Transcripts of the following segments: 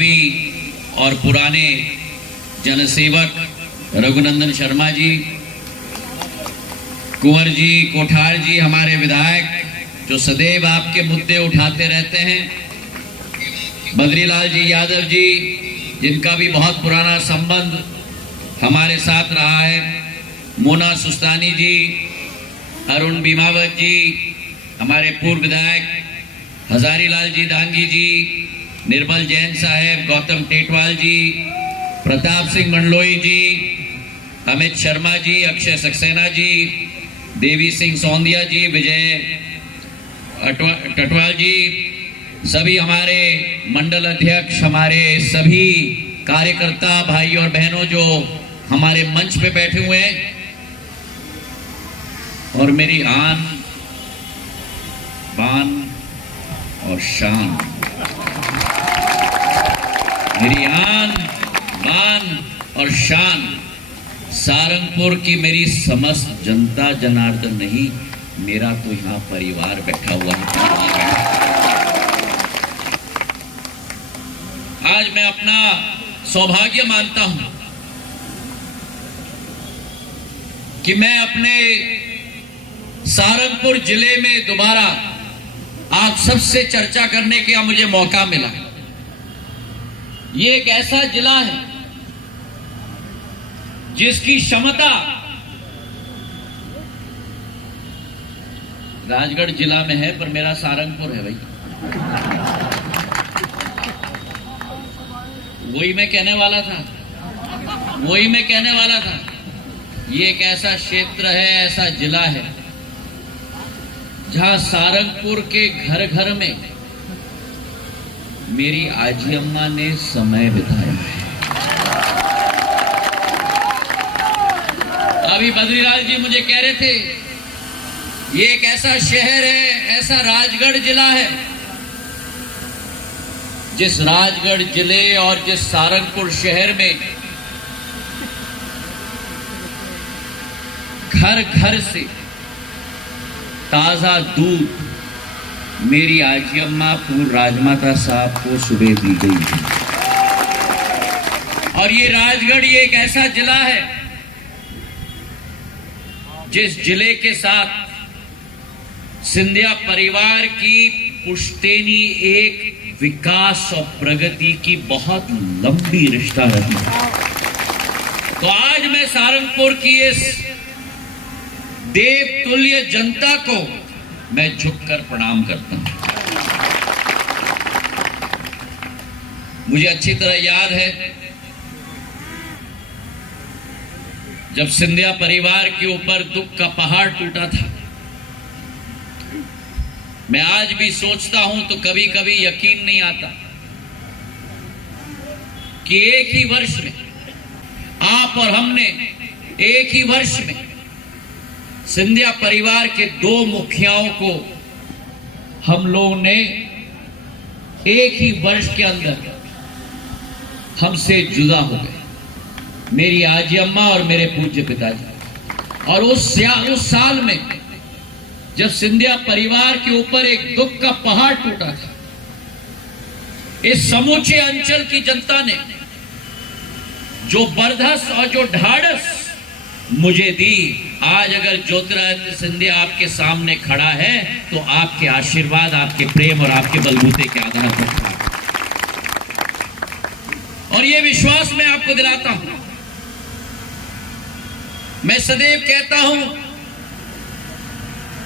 अनुभवी और पुराने जनसेवक रघुनंदन शर्मा जी, कुंवर जी, कोठार जी, हमारे विधायक जो सदैव आपके मुद्दे उठाते रहते हैं, बद्रीलाल जी यादव जी जिनका भी बहुत पुराना संबंध हमारे साथ रहा है, मोना सुस्तानी जी, अरुण बीमावत जी, हमारे पूर्व विधायक हजारीलाल जी दांगी जी, निर्मल जैन साहब, गौतम टेटवाल जी, प्रताप सिंह मंडलोई जी, अमित शर्मा जी, अक्षय सक्सेना जी, देवी सिंह सौंदिया जी, विजय टटवाल जी, सभी हमारे मंडल अध्यक्ष, हमारे सभी कार्यकर्ता भाई और बहनों जो हमारे मंच पे बैठे हुए हैं, और मेरी आन बान और शान, मेरी आन बान और शान सारंगपुर की मेरी समस्त जनता जनार्दन नहीं, मेरा तो यहाँ परिवार बैठा हुआ है। आज मैं अपना सौभाग्य मानता हूं कि मैं अपने सारंगपुर जिले में दोबारा आप सबसे चर्चा करने का मुझे मौका मिला। ये एक ऐसा जिला है जिसकी क्षमता राजगढ़ जिला में है, पर मेरा सारंगपुर है भाई। वही मैं कहने वाला था, ये एक ऐसा क्षेत्र है, ऐसा जिला है जहां सारंगपुर के घर घर में मेरी आजी अम्मा ने समय बिताया है। अभी बद्रीलाल जी मुझे कह रहे थे, ये एक ऐसा शहर है, ऐसा राजगढ़ जिला है, जिस राजगढ़ जिले और जिस सारंगपुर शहर में घर घर से ताजा दूध मेरी आजी अम्मा पूर्व राजमाता साहब को सुबह दी गई थी। और ये राजगढ़ ये एक ऐसा जिला है जिस जिले के साथ सिंधिया परिवार की पुश्तैनी एक विकास और प्रगति की बहुत लंबी रिश्ता रही है। तो आज मैं सारंगपुर की इस देवतुल्य जनता को मैं झुककर प्रणाम करता हूं। मुझे अच्छी तरह याद है जब सिंधिया परिवार के ऊपर दुख का पहाड़ टूटा था। मैं आज भी सोचता हूं तो कभी कभी यकीन नहीं आता कि एक ही वर्ष में आप और हमने एक ही वर्ष में सिंधिया परिवार के दो मुखियाओं को हम लोगों ने एक ही वर्ष के अंदर हमसे जुदा हो गए, मेरी आजी अम्मा और मेरे पूज्य पिताजी। और उस साल में जब सिंधिया परिवार के ऊपर एक दुख का पहाड़ टूटा था, इस समूचे अंचल की जनता ने जो बर्धस और जो ढाढ़स मुझे दी, आज अगर ज्योतिरादित्य सिंधिया आपके सामने खड़ा है तो आपके आशीर्वाद, आपके प्रेम और आपके बलबूते के आधार पर खड़ा। और ये विश्वास मैं आपको दिलाता हूं, मैं सदैव कहता हूं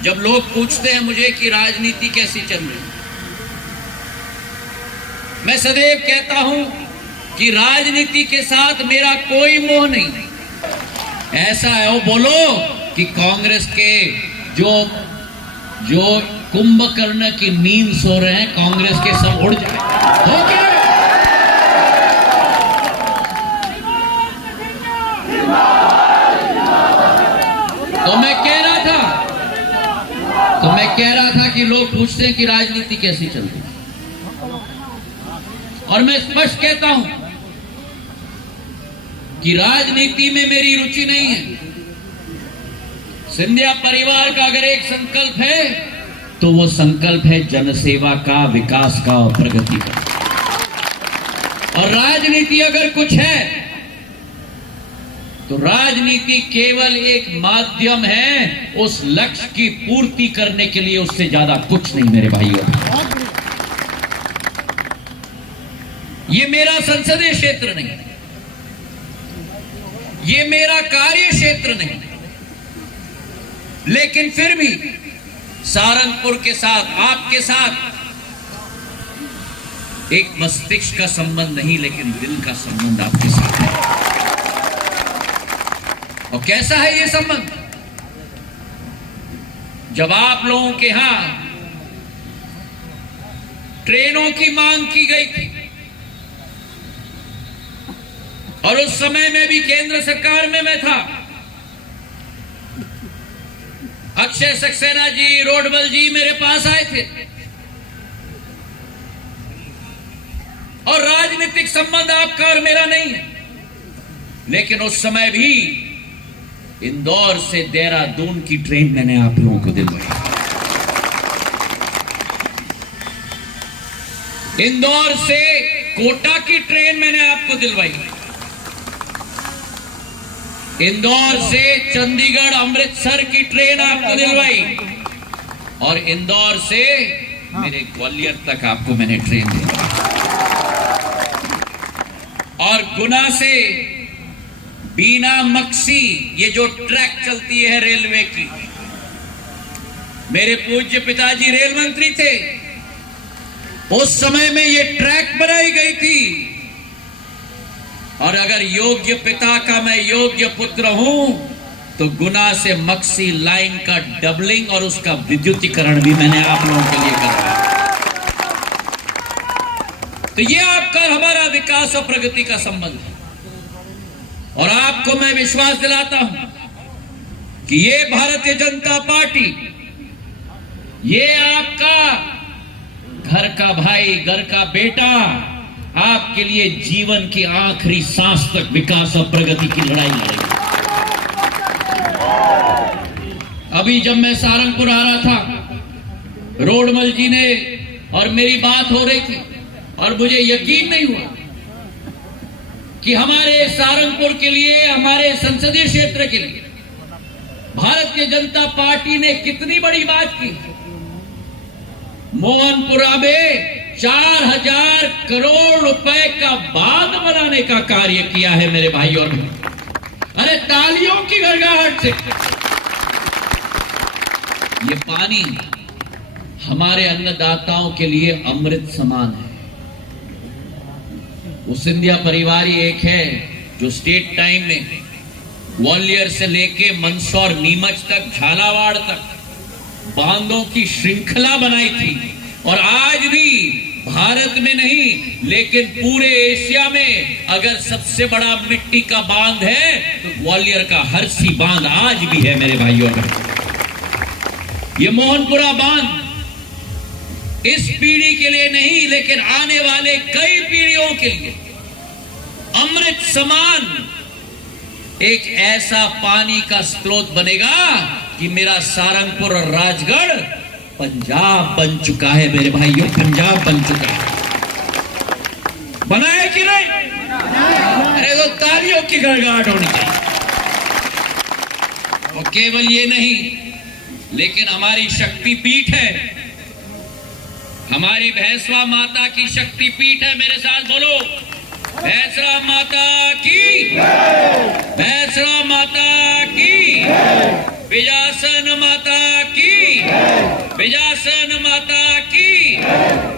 जब लोग पूछते हैं मुझे कि राजनीति कैसी चल रही, मैं सदैव कहता हूं कि राजनीति के साथ मेरा कोई मोह नहीं। ऐसा है वो बोलो कि कांग्रेस के जो कुंभकर्ण की नींद सो रहे हैं, कांग्रेस के सब उड़ जाए। तो मैं कह रहा था कि लोग पूछते हैं कि राजनीति कैसी चल रही, और मैं स्पष्ट कहता हूं कि राजनीति में मेरी रुचि नहीं है। सिंधिया परिवार का अगर एक संकल्प है तो वो संकल्प है जनसेवा का, विकास का और प्रगति का। और राजनीति अगर कुछ है तो राजनीति केवल एक माध्यम है उस लक्ष्य की पूर्ति करने के लिए, उससे ज्यादा कुछ नहीं मेरे भाइयों। ये मेरा संसदीय क्षेत्र नहीं, ये मेरा कार्य क्षेत्र नहीं, लेकिन फिर भी सारंगपुर के साथ, आपके साथ एक मस्तिष्क का संबंध नहीं, लेकिन दिल का संबंध आपके साथ है। और कैसा है ये संबंध? जब आप लोगों के यहां ट्रेनों की मांग की गई थी और उस समय में भी केंद्र सरकार में मैं था, अक्षय सक्सेना जी, रोडबल जी मेरे पास आए थे और राजनीतिक संबंध आपका और मेरा नहीं है, लेकिन उस समय भी इंदौर से देहरादून की ट्रेन मैंने आप लोगों को दिलवाई। इंदौर से कोटा की ट्रेन मैंने आपको दिलवाई। इंदौर से चंडीगढ़ अमृतसर की ट्रेन आपको दिलवाई और इंदौर से मेरे ग्वालियर तक आपको मैंने ट्रेन दिलवाई। और गुना से बीना मक्सी, ये जो ट्रैक चलती है रेलवे की, मेरे पूज्य पिताजी रेल मंत्री थे, उस समय में ये ट्रैक बनाई गई थी। और अगर योग्य पिता का मैं योग्य पुत्र हूं तो गुना से मक्सी लाइन का डबलिंग और उसका विद्युतीकरण भी मैंने आप लोगों के लिए कराया। तो ये आपका हमारा विकास और प्रगति का संबंध है। और आपको मैं विश्वास दिलाता हूं कि ये भारतीय जनता पार्टी, ये आपका घर का भाई, घर का बेटा, आपके लिए जीवन की आखिरी सांस तक विकास और प्रगति की लड़ाई लड़ेगी। अभी जब मैं सारंगपुर आ रहा था, रोडमल जी ने और मेरी बात हो रही थी और मुझे यकीन नहीं हुआ कि हमारे सारंगपुर के लिए, हमारे संसदीय क्षेत्र के लिए भारतीय जनता पार्टी ने कितनी बड़ी बात की। मोहनपुरा में 4000 करोड़ रुपए का बांध बनाने का कार्य किया है मेरे भाइयों ने। अरे तालियों की गड़गड़ाहट से ये पानी हमारे अन्नदाताओं के लिए अमृत समान है। वो सिंधिया परिवार ही एक है जो स्टेट टाइम में ग्वालियर से लेके मंदसौर, नीमच तक, झालावाड़ तक बांधों की श्रृंखला बनाई थी। और आज भी भारत में नहीं लेकिन पूरे एशिया में अगर सबसे बड़ा मिट्टी का बांध है तो ग्वालियर का हरसी बांध आज भी है मेरे भाइयों। ये मोहनपुरा बांध इस पीढ़ी के लिए नहीं लेकिन आने वाले कई पीढ़ियों के लिए अमृत समान एक ऐसा पानी का स्रोत बनेगा कि मेरा सारंगपुर और राजगढ़ पंजाब बन चुका है मेरे भाइयों, पंजाब बन चुका है। बना है कि नहीं? अरे तो तालियों की गड़गड़ाहट होनी चाहिए। और केवल ये नहीं लेकिन हमारी शक्ति पीठ है, हमारी भैंसवा माता की शक्ति पीठ है। मेरे साथ बोलो, भैंसवा माता की, भैंसवा माता की, विजासन माता की, विजासन माता की,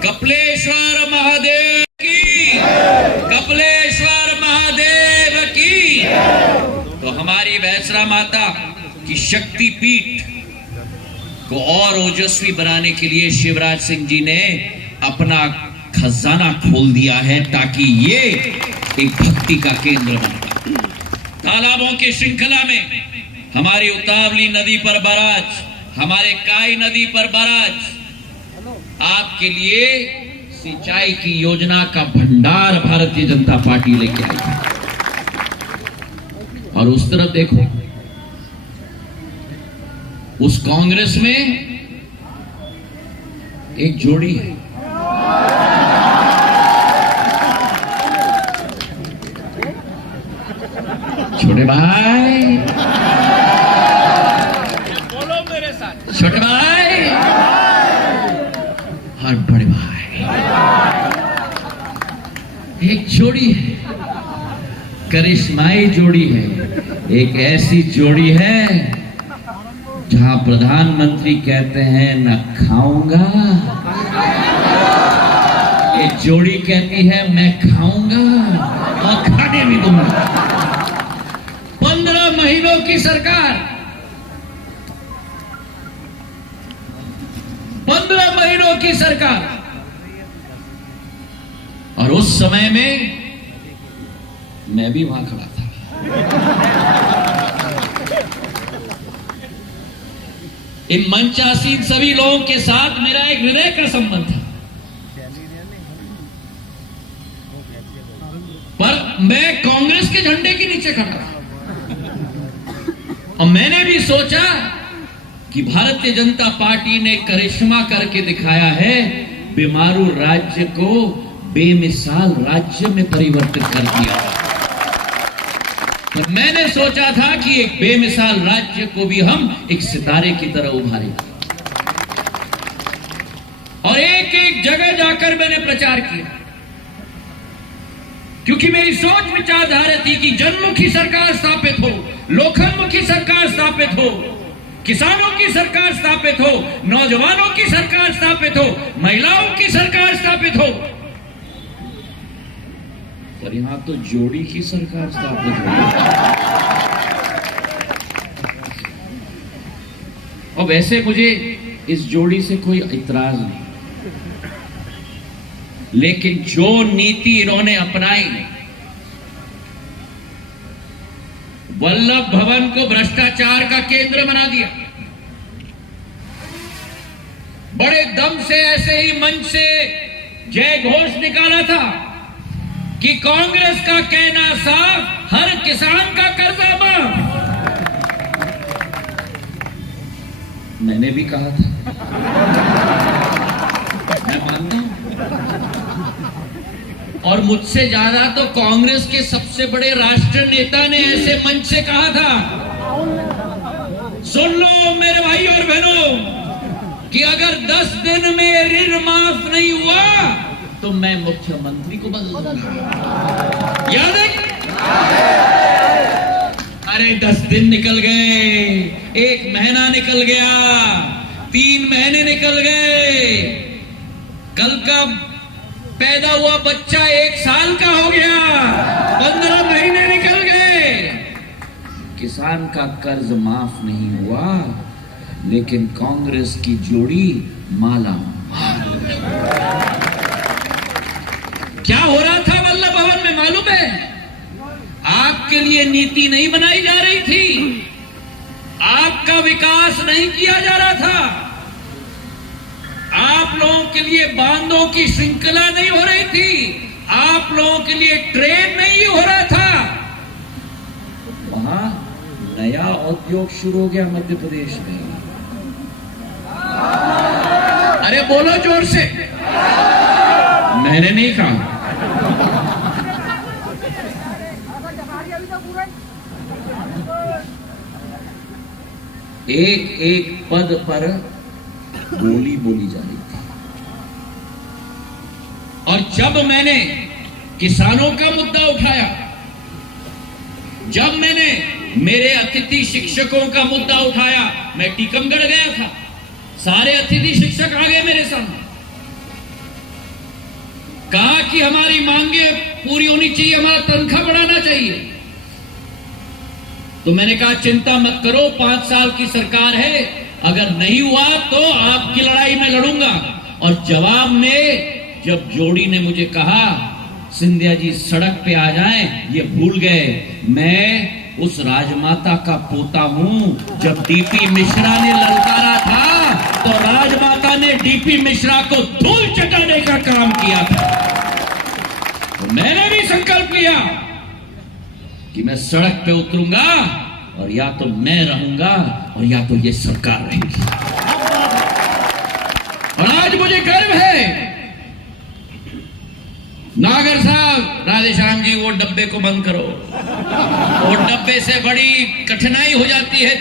कपिलेश्वर महादेव की, कपिलेश्वर महादेव की। तो हमारी भैंसरा माता की शक्ति पीठ को और ओजस्वी बनाने के लिए शिवराज सिंह जी ने अपना खजाना खोल दिया है ताकि ये एक भक्ति का केंद्र बने। तालाबों की श्रृंखला में हमारी उतावली नदी पर बराज, हमारे काई नदी पर बराज, आपके लिए सिंचाई की योजना का भंडार भारतीय जनता पार्टी लेके आई है। और उस तरफ देखो, उस कांग्रेस में एक जोड़ी है, छोटे भाई, बोलो मेरे साथ, छोटे भाई और बड़े भाई, एक जोड़ी है, करिश्माई जोड़ी है। एक ऐसी जोड़ी है जहां प्रधानमंत्री कहते हैं न खाऊंगा, ये जोड़ी कहती है मैं खाऊंगा और खाने भी दूंगा। 15 महीनों की सरकार, 15 महीनों की सरकार, और उस समय में मैं भी वहां खड़ा था। इन मंचासीन सभी लोगों के साथ मेरा एक हृदय का संबंध था, पर मैं कांग्रेस के झंडे के नीचे खड़ा था। और मैंने भी सोचा कि भारतीय जनता पार्टी ने करिश्मा करके दिखाया है, बीमारू राज्य को बेमिसाल राज्य में परिवर्तित कर दिया। पर मैंने सोचा था कि एक बेमिसाल राज्य को भी हम एक सितारे की तरह उभारेंगे। और एक एक जगह जाकर मैंने प्रचार किया, क्योंकि मेरी सोच विचारधारा थी कि जनमुखी सरकार स्थापित हो, लोखंडमुखी सरकार स्थापित हो, किसानों की सरकार स्थापित हो, नौजवानों की सरकार स्थापित हो, महिलाओं की सरकार स्थापित हो। पर यहां तो जोड़ी की सरकार स्थापित हो। और वैसे मुझे इस जोड़ी से कोई इतराज नहीं, लेकिन जो नीति इन्होंने अपनाई, वल्लभ भवन को भ्रष्टाचार का केंद्र बना दिया। बड़े दम से ऐसे ही मंच से जय घोष निकाला था कि कांग्रेस का कहना साफ, हर किसान का कर्जा माफ। मैंने भी कहा था, मैं मानता हूं, और मुझसे ज्यादा तो कांग्रेस के सबसे बड़े राष्ट्रीय नेता ने ऐसे मंच से कहा था, सुन लो मेरे भाई और बहनों, कि अगर 10 दिन में ऋण माफ नहीं हुआ तो मैं मुख्यमंत्री को बदल दूंगा। याद है? अरे 10 दिन निकल गए, 1 महीना निकल गया, 3 महीने निकल गए, कल का पैदा हुआ बच्चा 1 साल का हो गया, 15 महीने निकल गए, किसान का कर्ज माफ नहीं हुआ, लेकिन कांग्रेस की जोड़ी माला क्या हो रहा था वल्लभ भवन में मालूम है? आपके लिए नीति नहीं बनाई जा रही थी, आपका विकास नहीं किया जा रहा था, आप लोगों के लिए बांधों की श्रृंखला नहीं हो रही थी, आप लोगों के लिए ट्रेन नहीं हो रहा था। वहां नया उद्योग शुरू हो गया मध्य प्रदेश में। अरे बोलो जोर से, मैंने नहीं कहा। एक एक पद पर बोली बोली जा रही थी, और जब मैंने किसानों का मुद्दा उठाया, जब मैंने मेरे अतिथि शिक्षकों का मुद्दा उठाया, मैं टीकमगढ़ गया था, सारे अतिथि शिक्षक आ गए मेरे सामने, कहा कि हमारी मांगे पूरी होनी चाहिए, हमारा तनख्वाह बढ़ाना चाहिए। तो मैंने कहा चिंता मत करो, 5 साल की सरकार है, अगर नहीं हुआ तो आपकी लड़ाई में लड़ूंगा। और जवाब में जब जोड़ी ने मुझे कहा सिंधिया जी सड़क पे आ जाएं, ये भूल गए मैं उस राजमाता का पोता हूं। जब डीपी मिश्रा ने ललकारा था तो राजमाता ने डीपी मिश्रा को धूल चटाने का काम किया था। तो मैंने भी संकल्प लिया कि मैं सड़क पे उतरूंगा, और या तो मैं रहूंगा और या तो ये सरकार रहेगी। और आज मुझे गर्व है नागर साहब, राधेश्याम जी वो डब्बे को बंद करो। वो डब्बे से बड़ी कठिनाई हो जाती है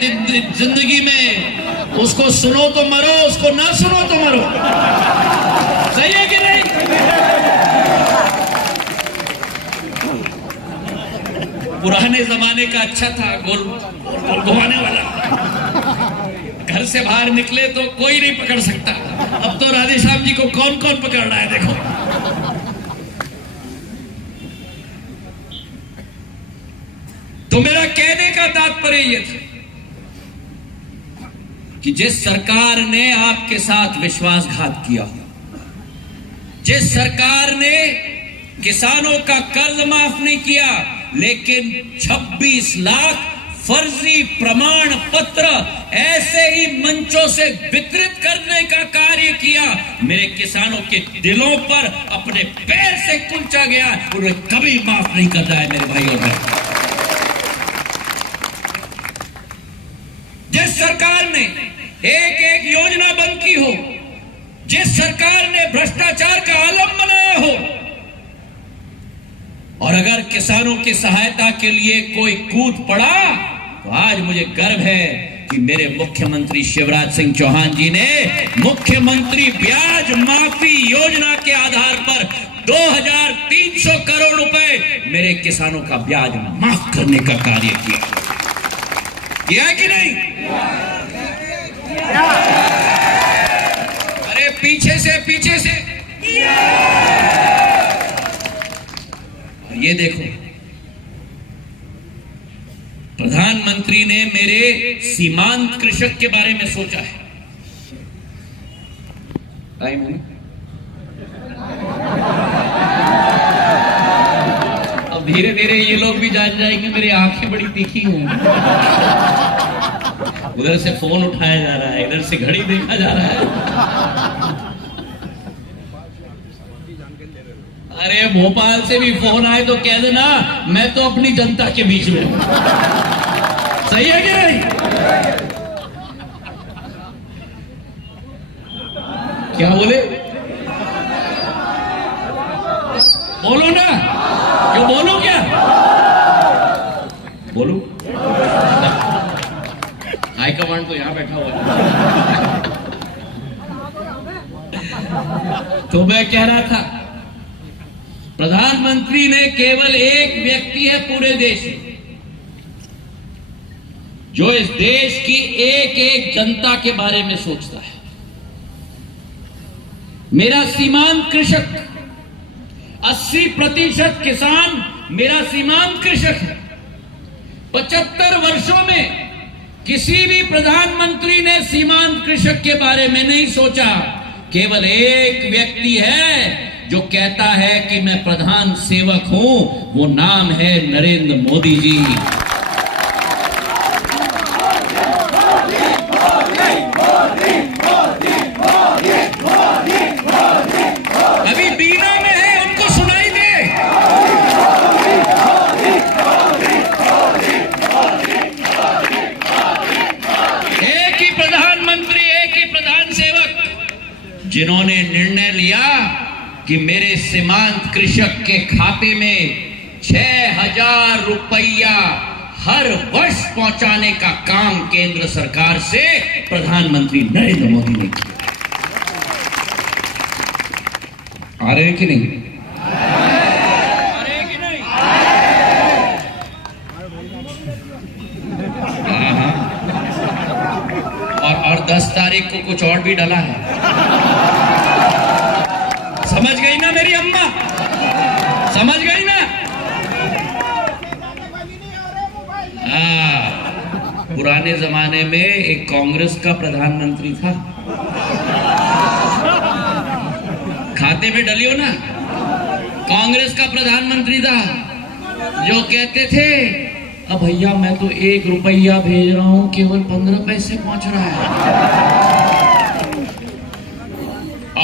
जिंदगी में। उसको सुनो तो मरो, उसको ना सुनो तो मरो। सही है कि नहीं? पुराने जमाने का अच्छा था, गोल गोल घुमाने वाला। घर से बाहर निकले तो कोई नहीं पकड़ सकता। अब तो राधेश्याम जी को कौन कौन पकड़ रहा है, देखो। तो मेरा कहने का तात्पर्य यह था कि जिस सरकार ने आपके साथ विश्वासघात किया, जिस सरकार ने किसानों का कर्ज माफ नहीं किया, लेकिन 26 लाख फर्जी प्रमाण पत्र ऐसे ही मंचों से वितरित करने का कार्य किया, मेरे किसानों के दिलों पर अपने पैर से कुल्चा गया। उन्हें कभी माफ नहीं करना है मेरे भाई और बहन। जिस सरकार ने एक एक योजना बंद की हो, जिस सरकार ने भ्रष्टाचार का आलम बनाया हो, और अगर किसानों की सहायता के लिए कोई कूद पड़ा, तो आज मुझे गर्व है कि मेरे मुख्यमंत्री शिवराज सिंह चौहान जी ने मुख्यमंत्री ब्याज माफी योजना के आधार पर 2300 करोड़ रुपए मेरे किसानों का ब्याज माफ करने का कार्य किया कि नहीं? अरे पीछे से ये देखो, प्रधानमंत्री ने मेरे सीमांत कृषक के बारे में सोचा है। टाइम है, अब धीरे धीरे ये लोग भी जान जाएंगे मेरी आंखें बड़ी तीखी हैं। उधर से फोन उठाया जा रहा है, इधर से घड़ी देखा जा रहा है। अरे भोपाल से भी फोन आए तो कह देना मैं तो अपनी जनता के बीच में हूं। सही है कि नहीं? क्या बोले? बोलो ना, क्यों बोलूं? क्या बोलूं? हाईकमांड तो यहां बैठा हुआ है। तो मैं कह रहा था, प्रधानमंत्री ने केवल एक व्यक्ति है पूरे देश में जो इस देश की एक एक जनता के बारे में सोचता है। मेरा सीमांत कृषक, 80% किसान मेरा सीमांत कृषक है। 75 वर्षों में किसी भी प्रधानमंत्री ने सीमांत कृषक के बारे में नहीं सोचा। केवल एक व्यक्ति है जो कहता है कि मैं प्रधान सेवक हूं, वो नाम है नरेंद्र मोदी जी। अभी बीना में है, उनको सुनाई दे। एक ही प्रधानमंत्री, एक ही प्रधान सेवक, जिन्होंने निर्णय लिया कि मेरे सीमांत कृषक के खाते में 6000 रुपया हर वर्ष पहुंचाने का काम केंद्र सरकार से प्रधानमंत्री नरेंद्र मोदी ने किया। आ रहे हैं कि नहीं? आ रहे हैं कि नहीं? और 10 तारीख को कुछ और भी डला है। समझ गई ना मेरी अम्मा? समझ गई ना? पुराने जमाने में एक कांग्रेस का प्रधानमंत्री था, खाते में डलियो ना, कांग्रेस का प्रधानमंत्री था, जो कहते थे अब भैया मैं तो 1 रुपया भेज रहा हूं, केवल 15 पैसे पहुंच रहा है।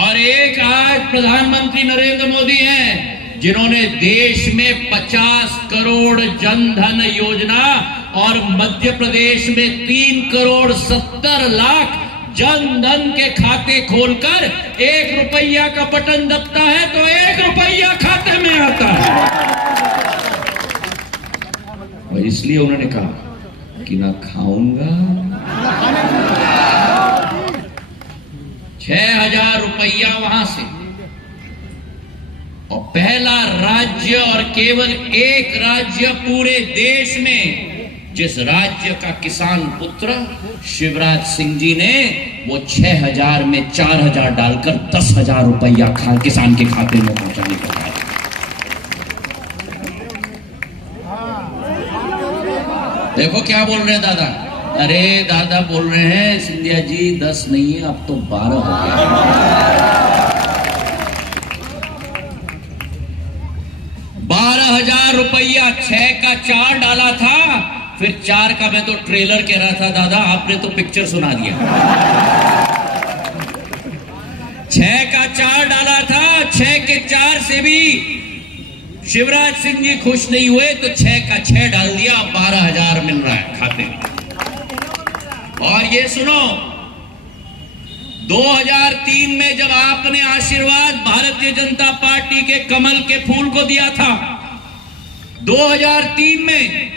और एक आज प्रधानमंत्री नरेंद्र मोदी हैं, जिन्होंने देश में 50 करोड़ जनधन योजना और मध्य प्रदेश में 3 करोड़ 70 लाख जन धन के खाते खोलकर 1 रुपया का बटन दबता है तो 1 रुपया खाते में आता है। और इसलिए उन्होंने कहा कि ना खाऊंगा। 6,000 रुपया वहां से, और पहला राज्य और केवल एक राज्य पूरे देश में जिस राज्य का किसान पुत्र शिवराज सिंह जी ने वो 6,000 में 4,000 डालकर 10,000 रुपया किसान के खाते में पहुंचाने को है। देखो क्या बोल रहे हैं दादा। अरे दादा बोल रहे हैं सिंधिया जी 10 नहीं है अब तो 12 हो गया। 12,000 रुपया 6 का 4 डाला था, फिर 4 का मैं तो ट्रेलर कह रहा था दादा, आपने तो पिक्चर सुना दिया। 6 का 4 डाला था, 6 के 4 से भी शिवराज सिंह जी खुश नहीं हुए तो 6 का 6 डाल दिया, 12,000 मिल रहा है खाते में। और ये सुनो, 2003 में जब आपने आशीर्वाद भारतीय जनता पार्टी के कमल के फूल को दिया था, 2003 में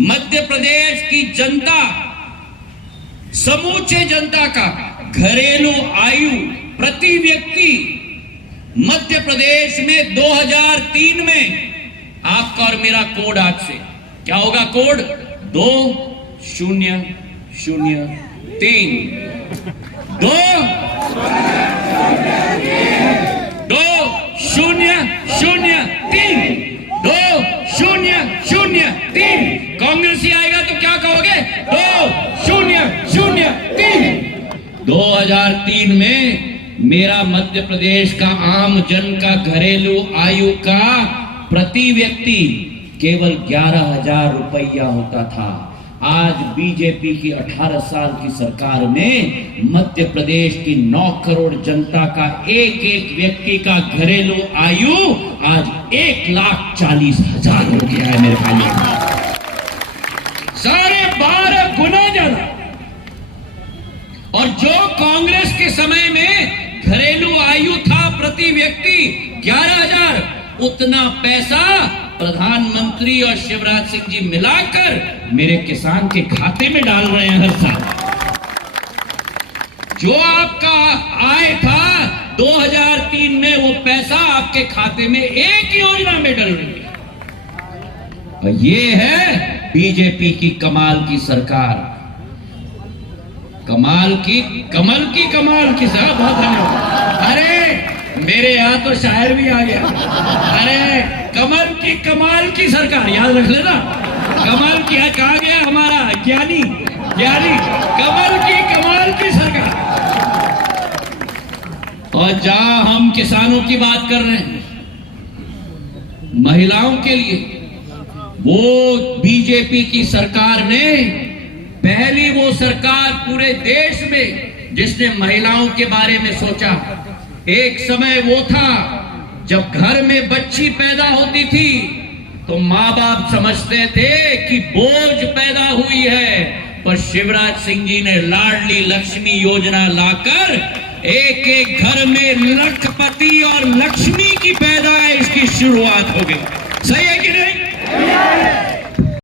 मध्य प्रदेश की जनता, समूचे जनता का घरेलू आयु प्रति व्यक्ति मध्य प्रदेश में 2003 में आपका और मेरा कोड आज से क्या होगा? कोड 2003 2003 कांग्रेस ही आएगा तो क्या कहोगे? 2003। 2003 में मेरा मध्य प्रदेश का आम जन का घरेलू आयु का प्रति व्यक्ति केवल 11,000 रुपया होता था। आज बीजेपी की 18 साल की सरकार में मध्य प्रदेश की 9 करोड़ जनता का एक एक व्यक्ति का घरेलू आयु आज 1,40,000 हो गया है मेरे भाइयों। 12.5 गुना ज्यादा। और जो कांग्रेस के समय में घरेलू आयु था प्रति व्यक्ति 11,000, उतना पैसा प्रधानमंत्री और शिवराज सिंह जी मिलाकर मेरे किसान के खाते में डाल रहे हैं हर साल। जो आपका आय था 2003 में, वो पैसा आपके खाते में एक योजना में डल रही है। और ये है बीजेपी की कमाल की सरकार। कमाल की कमाल की साहब, बहुत धन्यवाद। अरे मेरे यहां तो शायर भी आ गया। अरे कमाल की सरकार, याद रख लेना। कमाल की, कहा गया हमारा ज्ञानी कमाल की सरकार। और जहां हम किसानों की बात कर रहे हैं, महिलाओं के लिए, वो बीजेपी की सरकार ने पहली वो सरकार पूरे देश में जिसने महिलाओं के बारे में सोचा। एक समय वो था जब घर में बच्ची पैदा होती थी तो माँ बाप समझते थे कि बोझ पैदा हुई है, पर शिवराज सिंह जी ने लाडली लक्ष्मी योजना लाकर एक एक घर में लखपति और लक्ष्मी की पैदाइश की शुरुआत हो गई। सही है कि नहीं?